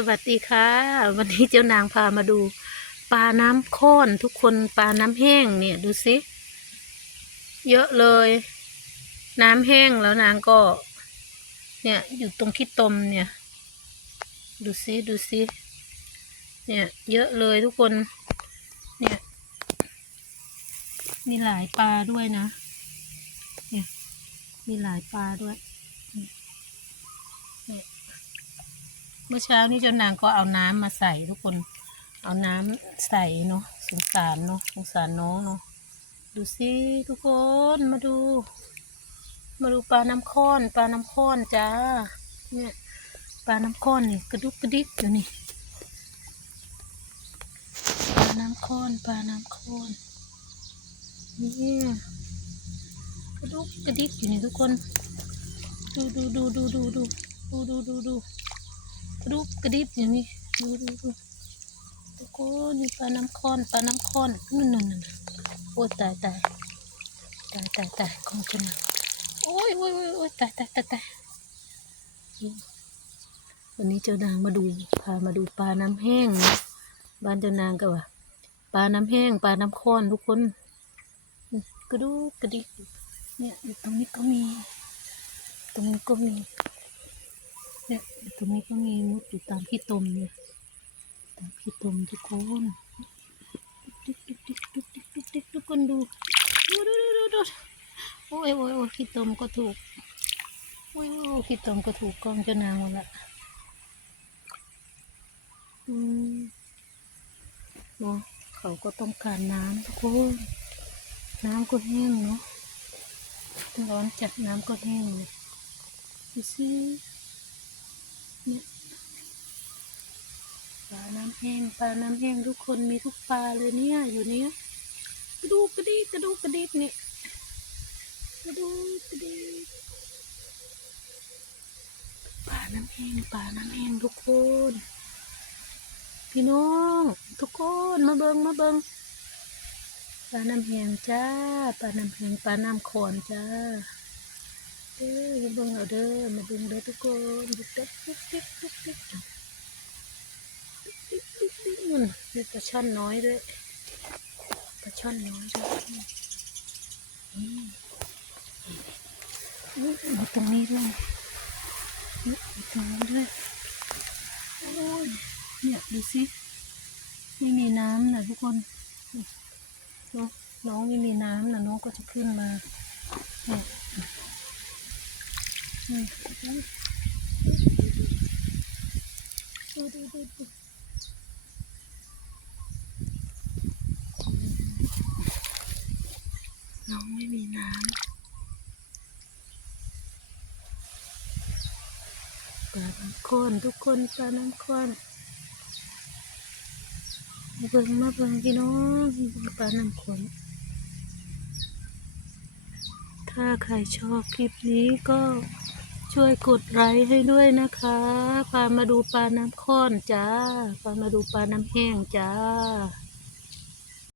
สวัสดีค่ะ วันนี้เจ้านางพามาดูปลาน้ำข้นทุกคนปลาน้ำแห้งเนี่ยดูสิ เยอะเลย น้ำแห้งแล้วนางก็ เนี่ยอยู่ตรงขี้ตมเนี่ย ดูสิดูสิเนี่ย เยอะเลยทุกคน เนี่ย มีหลายปลาด้วยนะ เนี่ย มีหลายปลาด้วยเนี่ย เมื่อเช้านี้เจ้านางก็เอาน้ำมาใส่ทุกคน เอาน้ำใส่เนาะสงสารเนาะสงสารน้องเนาะดูสิทุกคนมาดู มาดูปลาน้ำข้อนปลาน้ำข้อนจ้าเนี่ยปลาน้ำข้อนนี่กระดุกกระดิกอยู่นี่ปลาน้ำข้อนปลาน้ำข้อนเนี่ยกระดุกกระดิกอยู่นี่ทุกคน ดูดูดูดูดูดูดูดูดูดู ระดุกระดิบอยู่นี่ดูดูดูทุกคนนี่ปลาน้ำข้อนปลาน้ำข้อนนั่นนั่นนั่นโอ้ตายตายตายตายตายของฉันน่ะโอ้ยโอ้ยโอ้ยโอ้ยตายตายตายตายวันนี้เจ้านางมาดูพามาดูปลาน้ำแห้ง บ้านเจ้านางก็ว่าปลาน้ำแห้งปลาน้ำข้อนทุกคนกระดูกกระดิกเนี่ยอยู่ตรงนี้ก็มี ตรงนี้ก็มี เนี่ยตรงนี้ก็มีมุดอยู่ตามขี้ตมเนี่ยตามขี้ตมทุกคนตุ๊กติ๊กตุ๊กติ๊กตุ๊กติ๊กตุ๊กทุกคนดูดูดูดูดูดูโอ้ยโอ้ยโอ้ยขี้ตมก็ถูกโอ้ยโอ้ยขี้ตมก็ถูกกล้องเจะนางหมดละอืมเนาะเขาก็ต้องการน้ำทุกคนน้ำก็แห้งเนาะร้อนจัดน้ำก็แห้งเลยดูสิ เนี่ยปลาน้ำแห้งปลาน้ำแห้งทุกคนมีทุกปลาเลยเนี่ยอยู่เนี้ยกระดูกกระดิกกระดูกกระดิกเนี่ยกระดูกกระดิกปลาน้ำแห้งปลาน้ำแห้งทุกคน พี่น้องทุกคนมาเบิงมาเบิงปลาน้ำแห้งจ้าปลาน้ำแห้งปลาน้ำขอนจ้า เด้อมาเบิ่งเอาเด้อมาเบิ่งเด้อทุกคนดุ๊กดิ๊กดุ๊กดิ๊กดุ๊กดิ๊กดุ๊กดิ๊กดุ๊กดิ๊กนั่นมีปลาช่อนน้อยด้วยปลาช่อนน้อยด้วยอืมมาตรงนี้ด้วยอุ๊ยมาตรงนี้ด้วยโอ้ยเนี่ยดูสิไม่มีน้ำนะทุกคนเนาะน้องไม่มีน้ำนะน้องก็จะขึ้นมาเนี่ย น้องไม่มีน้ำปลาน้ำข้นทุกคนปลาน้ำข้นมาเบิ่งมาเบิ่งพี่น้องปลาน้ำข้นถ้าใครชอบคลิปนี้ก็ ช่วยกดไลค์ให้ด้วยนะคะพามาดูปลาน้ำข้อนจ้าพามาดูปลาน้ำแห้งจ้า